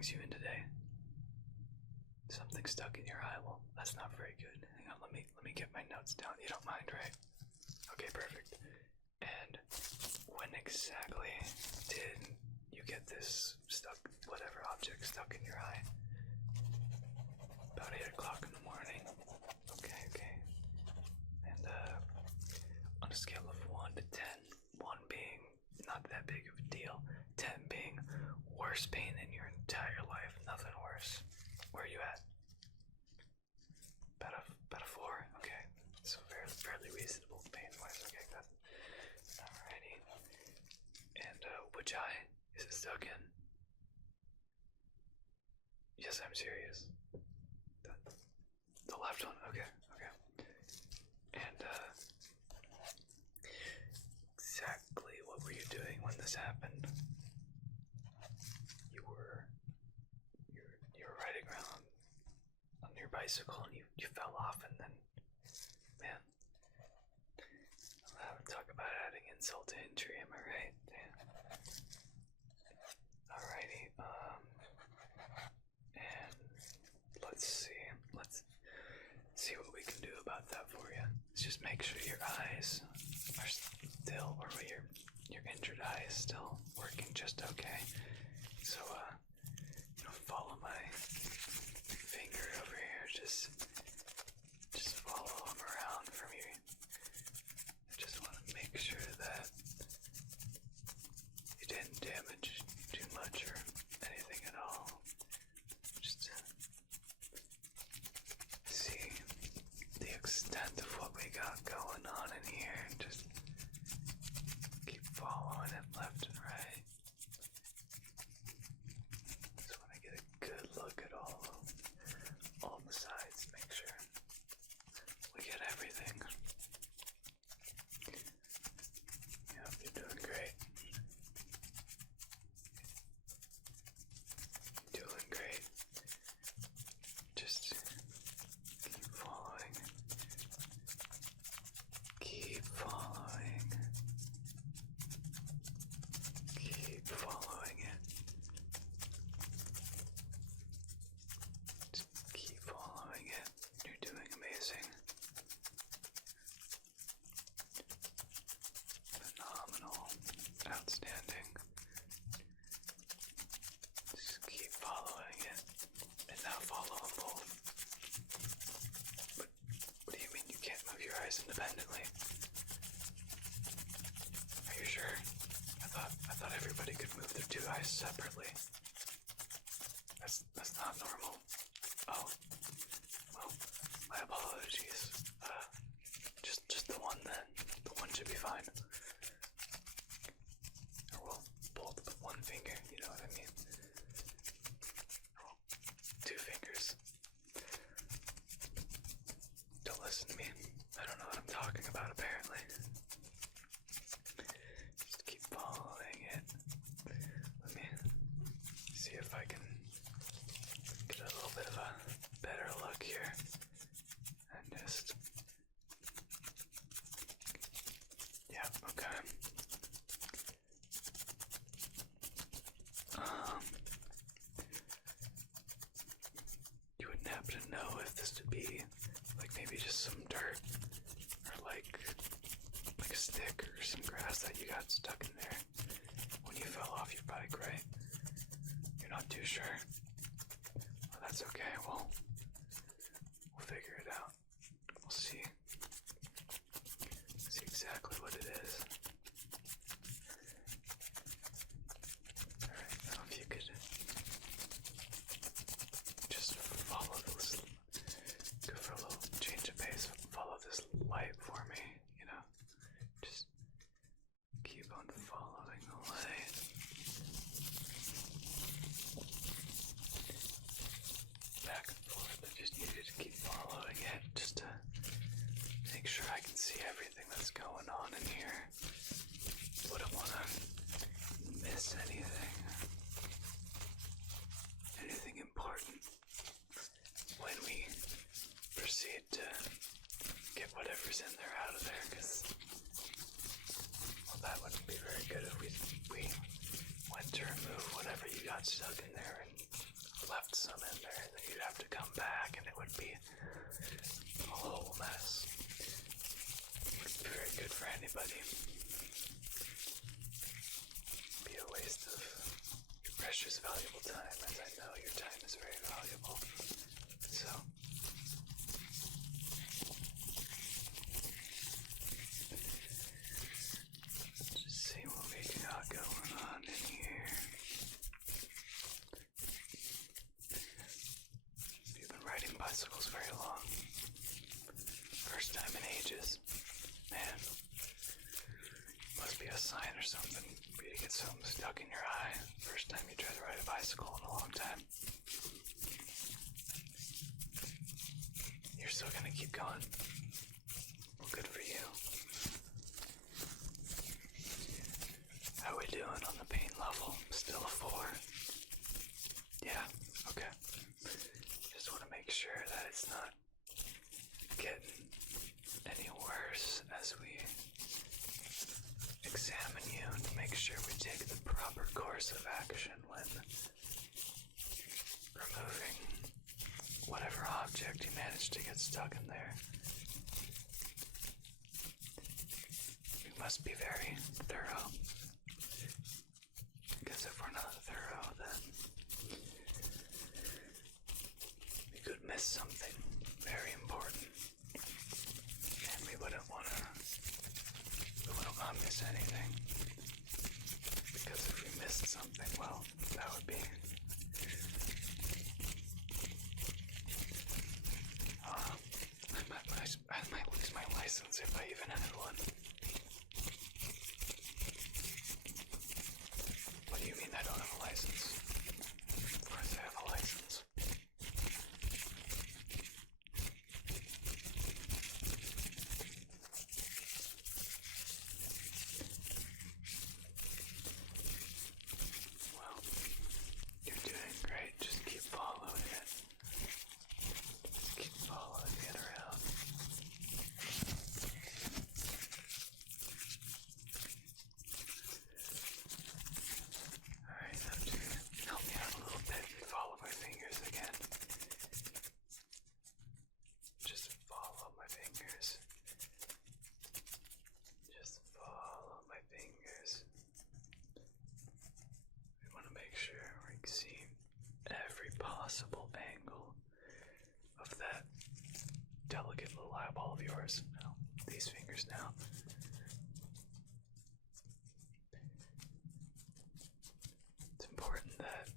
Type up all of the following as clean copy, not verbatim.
brings you in today? Something stuck in your eye. Well, that's not very good. Hang on, let me get my notes down. You don't mind, right? Okay, perfect. And when exactly did you get this whatever object stuck in your eye? About 8 o'clock in the morning. Okay. And on a scale of 1 to 10, 1 being not that big of a deal, 10 being worst pain in your entire life, nothing worse. Where are you at? About a 4? Okay. So fairly reasonable pain-wise. Okay, good. Alrighty. And which eye is it stuck in? Yes, I'm serious. The left one? Okay. And exactly what were you doing when this happened? You were riding around on your bicycle and you fell off, and then, man, talk about adding insult to injury, am I right? Damn. Alrighty, and let's see what we can do about that for you. Let's just make sure your eyes are still, or your injured eye is still working just okay. So, follow my finger over here. Just follow them around for me. I just want to make sure that you didn't damage too much or anything at all. Just to see the extent of what we got going on in here, and just keep following it left and right. Just want to get a good look at all the sides, make sure we get everything. Yep, you're doing great. Doing great. Just keep following. Keep following. Keep following it. Just keep following it. You're doing amazing. Phenomenal. Outstanding. Just keep following it. And now follow them both. What do you mean you can't move your eyes independently? Are you sure? I thought everybody could move their 2 eyes separately. That's not normal. Oh. Well, my apologies. Just the one then. The one should be fine. Or well, both with 1 finger, you know what I mean? Well, 2 fingers. Don't listen to me. I don't know what I'm talking about, apparently. Just keep following it. Let me see if I can get a little bit of a better look here. And just... yeah, okay. You wouldn't happen to know if this would be like maybe just some dirt or like a stick or some grass that you got stuck in there when you fell off your bike, right? You're not too sure? Well, that's okay. We'll figure it out. We'll see exactly what it is. Alright, now if you could just follow this, go for a little change of pace, follow this light for me, just keep on following the light. Back and forth, I just need you to keep following it, just to make sure I can see everything that's going on in here. Wouldn't want to miss anything important when we proceed to get whatever's in there out of there, because, well, that wouldn't be very good if we went to remove whatever you got stuck in there and some in there, then you'd have to come back and it would be a whole mess. Wouldn't be very good for anybody. Be a waste of your precious, valuable time, as I know your time is very valuable. So, just see what we got going on in here. You've been riding bicycles very long. First time in ages. Man, must be a sign or something for you to get something stuck in your eye. First time you try to ride a bicycle in a long time. You're still gonna keep going. Well, good for you. How we doing on the pain level? Still a 4? Yeah, okay. Just want to make sure that it's not getting any worse as we examine you to make sure we take the proper course of action when removing whatever object you managed to get stuck in there. We must be very thorough, because if we're not thorough, then we could miss something very important, and we wouldn't want to miss anything, because if we missed something, well, that would be I might lose my license if I even had one. What do you mean I don't have a license? Of course I have a license. Well, you're doing great. Just keep following it. Just keep following it around. Alright, now to help me out a little bit, follow my fingers again. Just follow my fingers. Just follow my fingers. We want to make sure we see every possible angle of that delicate little eyeball of yours. Now, these fingers now. It's important that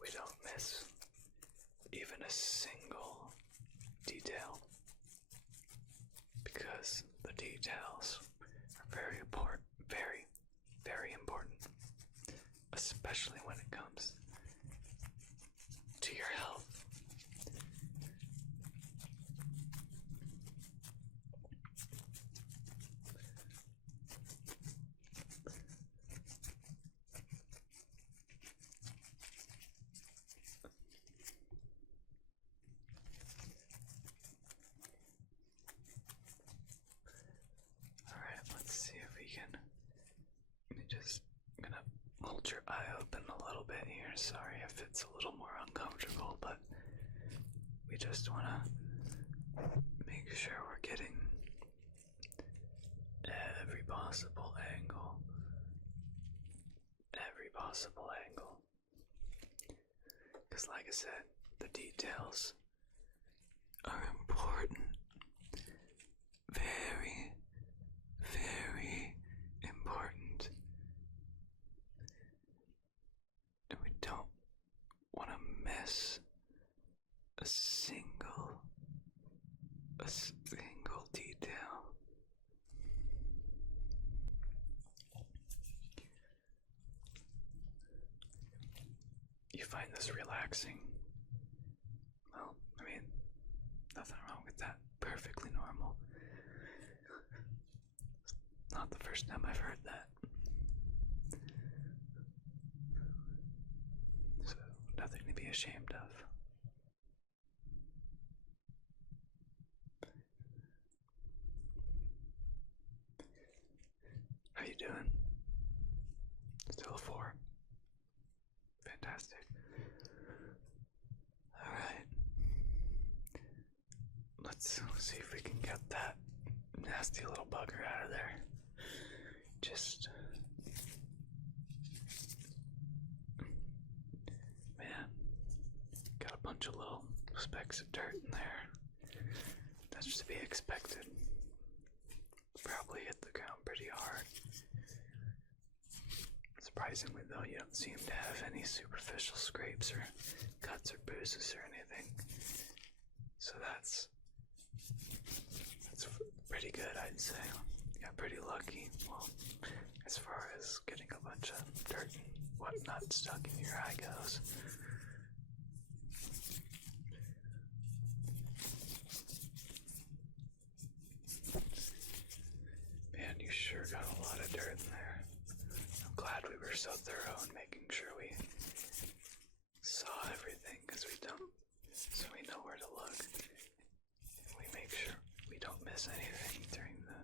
we don't miss even a single detail, because the details are very important, very, very important, especially when it comes to your health. Alright, let's see if we can. I'm gonna hold your eye open a little bit here. Sorry if it's a little more uncomfortable, but we just wanna make sure we're getting every possible angle. Every possible angle. Because like I said, the details are important. Very, very important. And we don't want to miss a single detail. You find this relaxing? Well, I mean, nothing wrong with that. Perfectly normal. Not the first time I've heard that. So, nothing to be ashamed of. How you doing? Still a 4. Fantastic. let's see if we can get that nasty little bugger out of there. Just, man, got a bunch of little specks of dirt in there. That's just to be expected. Probably hit the ground pretty hard. Surprisingly though, you don't seem to have any superficial scrapes or cuts or bruises or anything. So that's pretty good, I'd say. Got pretty lucky. Well, as far as getting a bunch of dirt and whatnot stuck in your eye goes. Man, you sure got a lot of dirt in there. I'm glad we were so thorough in making sure we saw everything, because we don't, so we know where to look. And we make sure we don't miss anything during the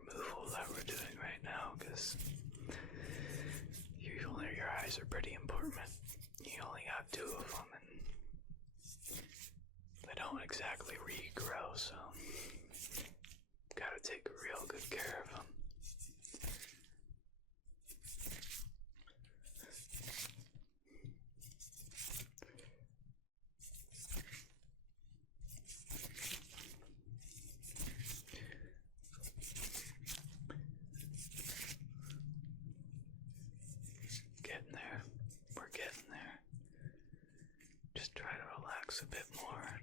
removal that we're doing right now, because your eyes are pretty important. You only got 2 of them, and they don't exactly regrow, so gotta take real good care of them. Getting there. We're getting there. Just try to relax a bit more.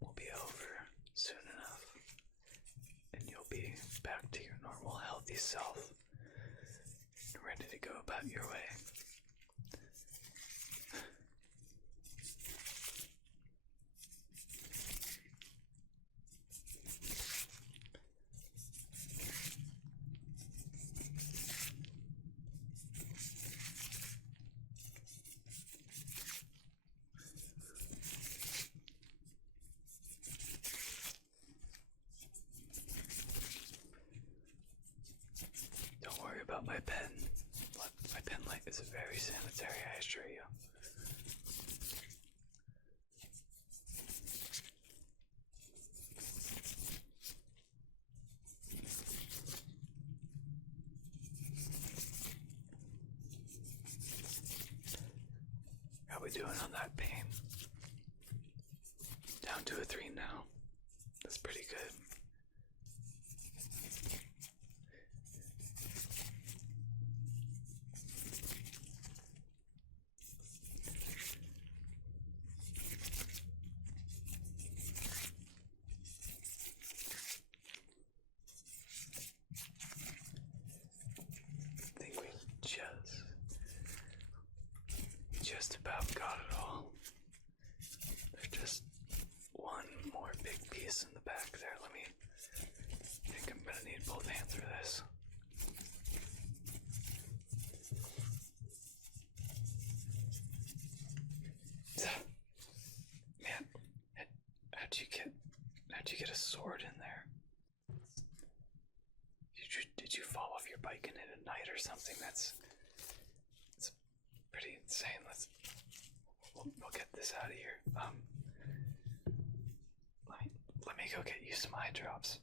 We'll be over soon enough. And you'll be back to your normal, healthy self. Ready to go about your way. Don't worry about my pen. My pen light is very sanitary, I assure you. How we doing on that pain? Down to a 3 now. That's pretty good. I think we just about got it all. There's just one more big piece in the back there. I think I'm gonna need both hands for this. Man, how'd you get a sword in there? Did you fall off your bike and hit a knight or something? It's pretty insane. We'll get this out of here. Let me go get you some eye drops.